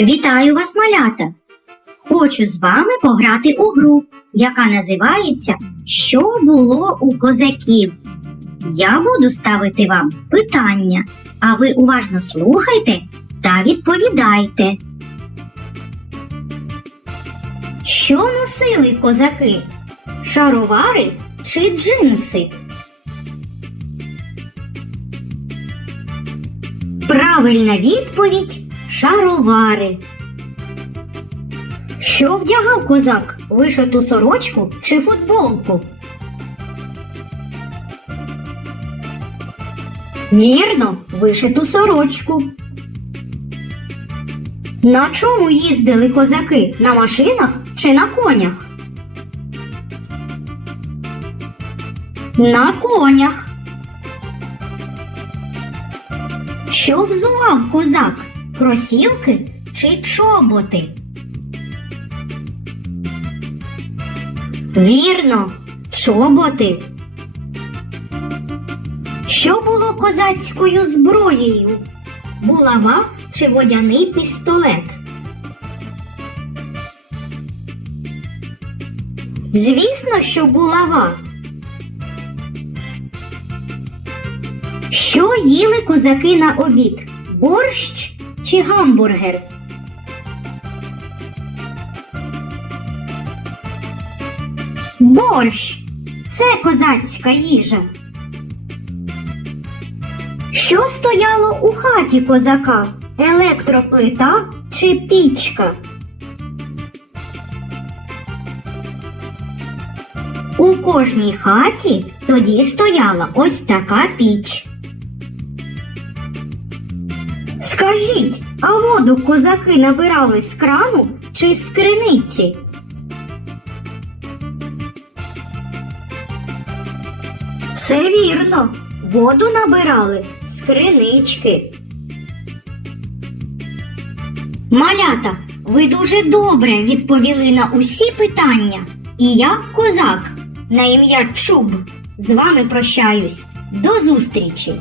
Вітаю вас, малята! Хочу з вами пограти у гру, яка називається Що було у козаків? Я буду ставити вам питання, а ви уважно слухайте та відповідайте. Що носили козаки? Шаровари чи джинси? Правильна відповідь шаровари. Що вдягав козак? Вишиту сорочку чи футболку? Вірно, вишиту сорочку. На чому їздили козаки? На машинах чи на конях? На конях. Що взував козак? Кросівки чи чоботи? Вірно, чоботи. Що було козацькою зброєю? Булава чи водяний пістолет? Звісно, що булава. Що їли козаки на обід? Борщ чи гамбургер? Борщ це козацька їжа. Що стояло у хаті козака? Електроплита чи пічка? У кожній хаті тоді стояла ось така піч. Скажіть, а воду козаки набирали з крану чи з криниці? Все вірно, воду набирали з кринички. Малята, ви дуже добре відповіли на усі питання. І я, козак, на ім'я Чуб, з вами прощаюсь. До зустрічі!